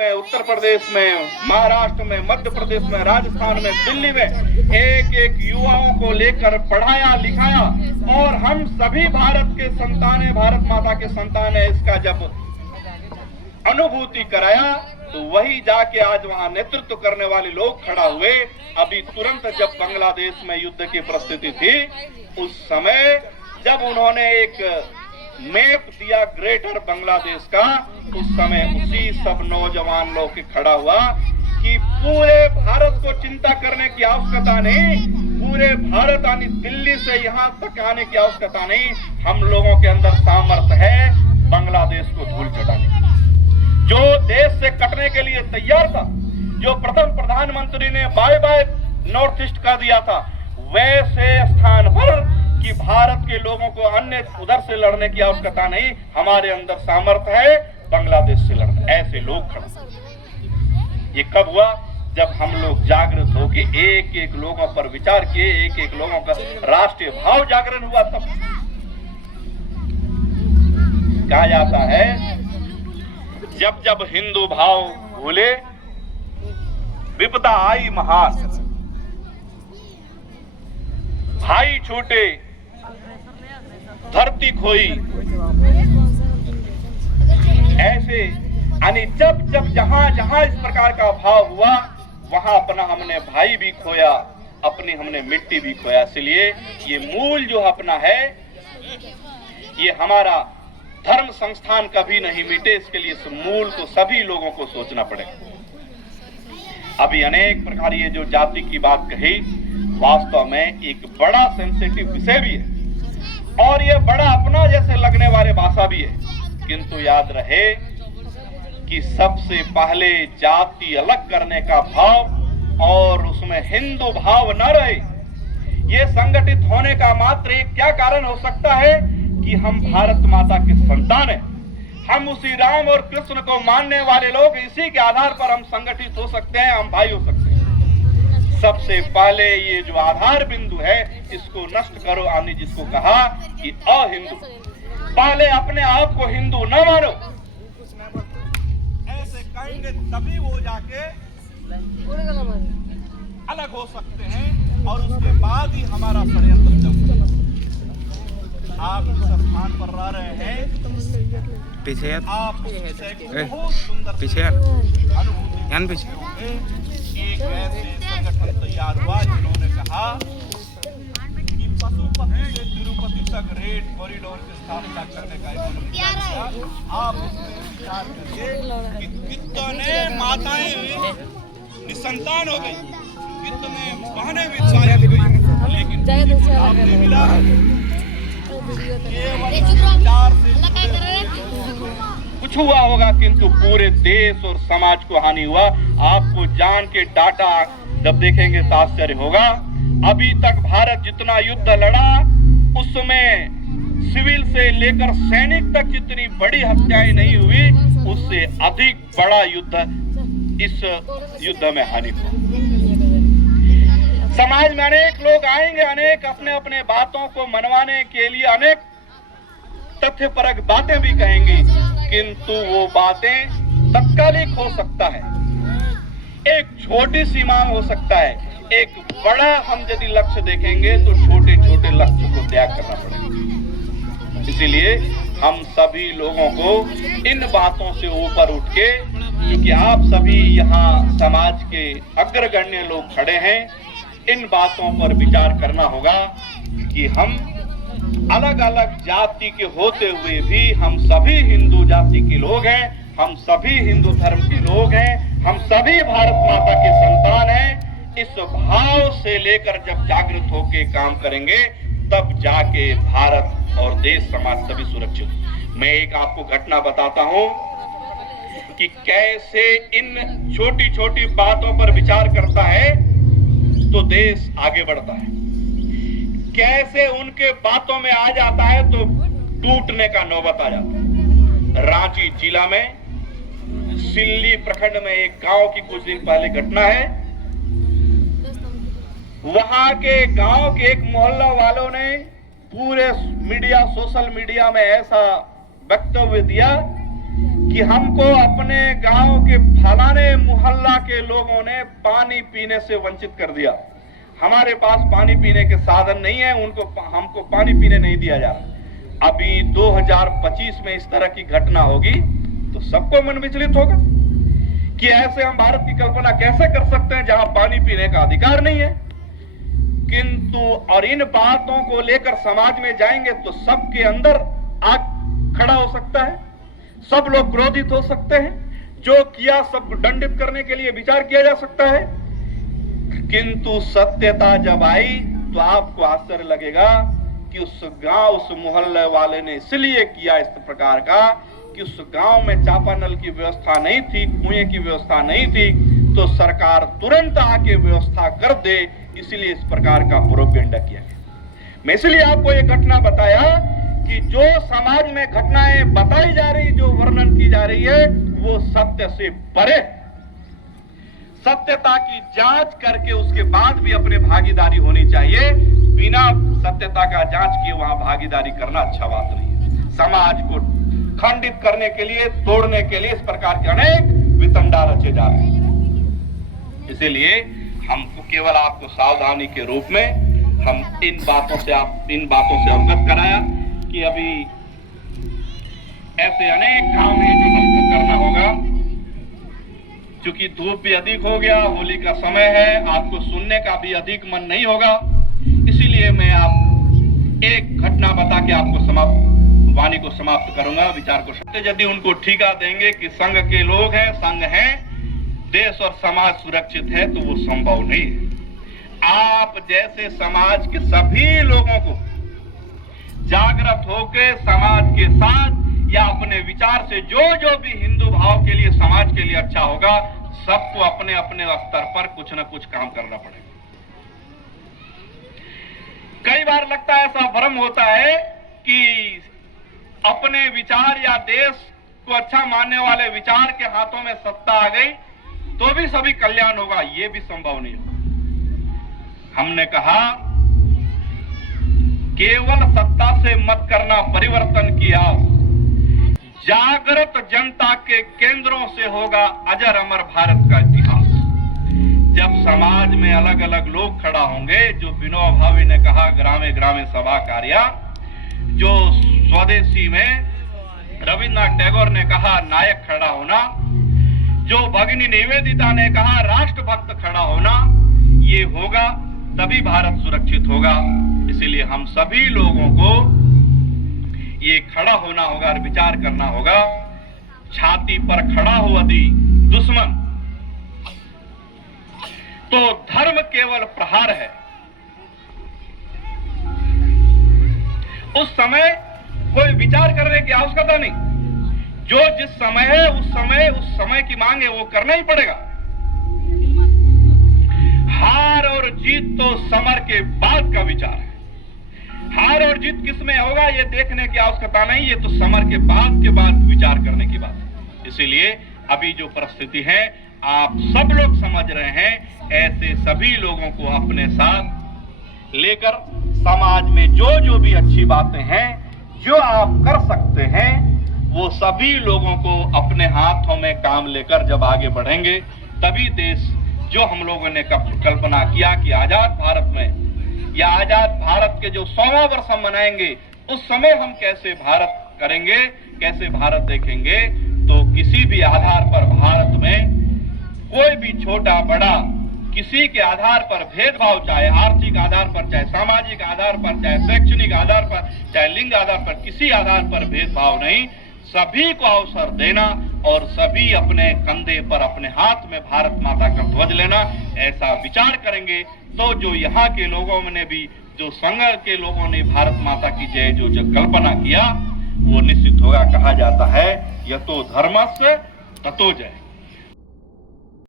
में, उत्तर प्रदेश में, महाराष्ट्र में, मध्य प्रदेश में, राजस्थान में, दिल्ली में एक एक युवाओं को लेकर पढ़ाया लिखाया और हम सभी भारत के संतान है, भारत माता के संतान है, इसका जब अनुभूति कराया तो वही जाके आज वहां नेतृत्व करने वाले लोग खड़ा हुए। अभी तुरंत जब बांग्लादेश में युद्ध की परिस्थिति थी उस समय जब उन्होंने एक मैप दिया ग्रेटर बांग्लादेश का, उस समय उसी सब नौजवान लोग के खड़ा हुआ कि पूरे भारत को चिंता करने की आवश्यकता नहीं, पूरे भारत आने दिल्ली से यहाँ तक आने की आवश्यकता नहीं, हम लोगों के अंदर सामर्थ्य है बांग्लादेश को धूल चटाने की। जो देश से कटने के लिए तैयार था, जो प्रथम प्रधानमंत्री ने बाय बाय नॉर्थ ईस्ट का दिया था, वैसे स्थान पर कि भारत के लोगों को अन्य उधर से लड़ने की आवश्यकता नहीं, हमारे अंदर सामर्थ्य है बांग्लादेश से लड़ने, ऐसे लोग खड़े। ये कब हुआ? जब हम लोग जागृत होके एक एक लोगों पर विचार किए, एक एक लोगों का राष्ट्रीय भाव जागरण हुआ। तब कहा जाता है जब जब हिंदू भाव भूले विपदा आई महान, भाई छूटे धरती खोई। ऐसे यानी जब जब जहां जहां इस प्रकार का भाव हुआ वहां अपना हमने भाई भी खोया, अपनी हमने मिट्टी भी खोया। इसलिए ये मूल जो अपना है, ये हमारा धर्म संस्थान कभी नहीं मिटे, इसके लिए इस मूल को सभी लोगों को सोचना पड़ेगा। अभी अनेक प्रकार ये जो जाति की बात कही वास्तव में एक बड़ा सेंसिटिव विषय भी है और ये बड़ा अपना जैसे लगने वाले भाषा भी है, किंतु याद रहे कि सबसे पहले जाति अलग करने का भाव और उसमें हिंदू भाव न रहे, ये संगठित होने का मात्र एक क्या कारण हो सकता है कि हम भारत माता के संतान हैं, हम उसी राम और कृष्ण को मानने वाले लोग, इसी के आधार पर हम संगठित हो सकते हैं, हम भाई हो सकते हैं। सबसे पहले ये जो आधार बिंदु है इसको नष्ट करो। आने जिसको कहा कि अहिंदू, पहले अपने आप को हिंदू न मानो, ऐसे कहेंगे तभी वो जाके अलग हो सकते हैं और उसके बाद ही हमारा षड्यंत्र चल सकता है। आप इस स्थान पर रह रहे हैं, पीछे आप बहुत सुंदर पीछे अनुभूति एक ऐसे संगठन तैयार हुआ जिन्होंने कहा कि पशुपति से तिरुपति तक रेल कॉरिडोर की स्थापना करने का आप इसमें विचार करिए कि कितने माताएं निसंतान हो गई, कितने बहनें विधवाएं हो गई, लेकिन आपने मिला कुछ हुआ होगा किंतु पूरे देश और समाज को हानि हुआ। आपको जान के डाटा जब देखेंगे तो आश्चर्य होगा। अभी तक भारत जितना युद्ध लड़ा उसमें सिविल से लेकर सैनिक तक जितनी बड़ी हत्याएं नहीं हुई, उससे अधिक बड़ा युद्ध इस युद्ध में हानि हुआ। समाज में अनेक लोग आएंगे, अनेक अपने अपने बातों को मनवाने के लिए अनेक तथ्यपरक बातें भी कहेंगे, किंतु वो बातें तत्कालिक हो सकता है, एक छोटी सीमा हो सकता है। एक बड़ा हम यदि लक्ष्य देखेंगे तो छोटे छोटे लक्ष्य को त्याग करना पड़ेगा। इसीलिए हम सभी लोगों को इन बातों से ऊपर उठ के, क्योंकि आप सभी यहाँ समाज के अग्रगण्य लोग खड़े हैं, इन बातों पर विचार करना होगा कि हम अलग अलग जाति के होते हुए भी हम सभी हिंदू जाति के लोग हैं, हम सभी हिंदू धर्म के लोग हैं, हम सभी भारत माता के संतान हैं। इस भाव से लेकर जब जागृत होकर काम करेंगे तब जाके भारत और देश समाज सभी सुरक्षित। मैं एक आपको घटना बताता हूं कि कैसे इन छोटी छोटी बातों पर विचार करता है तो देश आगे बढ़ता है, कैसे उनके बातों में आ जाता है तो टूटने का नौबत आ जाता है। रांची जिला में सिल्ली प्रखंड में एक गांव की कुछ दिन पहले घटना है। वहां के गांव के एक मोहल्ला वालों ने पूरे मीडिया, सोशल मीडिया में ऐसा वक्तव्य दिया कि हमको अपने गांव के मोहल्ला के लोगों ने पानी पीने से वंचित कर दिया। हमारे पास पानी पीने के साधन नहीं है, हमको पानी पीने नहीं दिया जा रहा। अभी 2025 में इस तरह की घटना होगी तो सबको मन विचलित होगा कि ऐसे हम भारत की कल्पना कैसे कर सकते हैं जहां पानी पीने का अधिकार नहीं है। किंतु और इन बातों को लेकर समाज में जाएंगे तो सबके अंदर आग खड़ा हो सकता है, सब लोग क्रोधित हो सकते हैं, जो किया सब दंडित करने के लिए विचार किया जा सकता है। किंतु सत्यता जब आई तो आपको आश्चर्य लगेगा कि उस गांव, उस मोहल्ले वाले ने इसलिए किया इस प्रकार का कि उस गांव में चापानल की व्यवस्था नहीं थी, कुएं की व्यवस्था नहीं थी, तो सरकार तुरंत आके व्यवस्था कर दे, इसलिए इस प्रकार का प्रोपेगेंडा किया गया। मैं इसलिए आपको ये घटना बताया कि जो समाज में घटनाएं बताई जा रही, जो वर्णन की जा रही है, वो सत्य से परे। सत्यता की जांच करके उसके बाद भी अपने भागीदारी होनी चाहिए। बिना सत्यता का जांच किए वहां भागीदारी करना अच्छा बात नहीं है। समाज को खंडित करने के लिए, तोड़ने के लिए इस प्रकार के अनेक वितंडा रचे जा रहे हैं। इसीलिए हमको केवल आपको सावधानी के रूप में हम इन बातों से अवगत कराया कि अभी ऐसे अनेक काम हैं जो हमको करना होगा। चूंकि धूप भी अधिक हो गया, होली का समय है, आपको सुनने का भी अधिक मन नहीं होगा, इसीलिए मैं आप एक घटना बता के आपको वाणी को समाप्त करूंगा, विचार को। यदि उनको ठीका देंगे कि संघ के लोग हैं, संघ हैं, देश और समाज सुरक्षित है, तो वो संभव नहीं है। आप जैसे समाज के सभी लोगों को जागृत होकर समाज के साथ या अपने विचार से जो भी हिंदू भाव के लिए, समाज के लिए अच्छा होगा, सबको अपने अपने स्तर पर कुछ न कुछ काम करना पड़ेगा। कई बार लगता है, ऐसा भ्रम होता है कि अपने विचार या देश को अच्छा मानने वाले विचार के हाथों में सत्ता आ गई तो भी सभी कल्याण होगा। यह भी संभव नहीं होगा। हमने कहा केवल सत्ता से मत करना परिवर्तन की आस, जागृत जनता के केंद्रों से होगा अजर अमर भारत का इतिहास। जब समाज में अलग अलग लोग खड़ा होंगे, जो विनोबा भावे ने कहा ग्रामे ग्रामे सभा कार्या, जो स्वदेशी में रविन्द्रनाथ टैगोर ने कहा नायक खड़ा होना, जो भगिनी निवेदिता ने कहा राष्ट्रभक्त खड़ा होना, ये होगा तभी भारत सुरक्षित होगा। इसीलिए हम सभी लोगों को ये खड़ा होना होगा और विचार करना होगा। छाती पर खड़ा हो यदि दुश्मन तो धर्म केवल प्रहार है। उस समय कोई विचार करने की आवश्यकता नहीं। जो जिस समय है उस समय की मांग है, वो करना ही पड़ेगा। हार और जीत तो समर के बाद का विचार है। हार और जीत किसमें होगा ये देखने की आवश्यकता नहीं, ये तो समर के बाद विचार करने की बात है। इसीलिए अभी जो परिस्थिति है आप सब लोग समझ रहे हैं, ऐसे सभी लोगों को अपने साथ लेकर समाज में जो भी अच्छी बातें हैं, जो आप कर सकते हैं, वो सभी लोगों को अपने हाथों में काम लेकर जब आगे बढ़ेंगे, तभी देश जो हम लोगों ने कल्पना किया कि आजाद भारत में या आजाद भारत के जो 100वां वर्ष हम मनाएंगे, उस समय हम कैसे भारत करेंगे, कैसे भारत देखेंगे, तो किसी भी आधार पर भारत में कोई भी छोटा बड़ा किसी के आधार पर भेदभाव, चाहे आर्थिक आधार पर, चाहे सामाजिक आधार पर, चाहे शैक्षणिक आधार पर, चाहे लिंग आधार पर, किसी आधार पर भेदभाव नहीं। सभी को अवसर देना और सभी अपने कंधे पर, अपने हाथ में भारत माता का ध्वज लेना, ऐसा विचार करेंगे तो जो यहाँ के लोगों ने भी, जो संघ के लोगों ने भारत माता की जय जो कल्पना किया, वो निश्चित होगा। कहा जाता है यतो धर्मस्य ततो जय।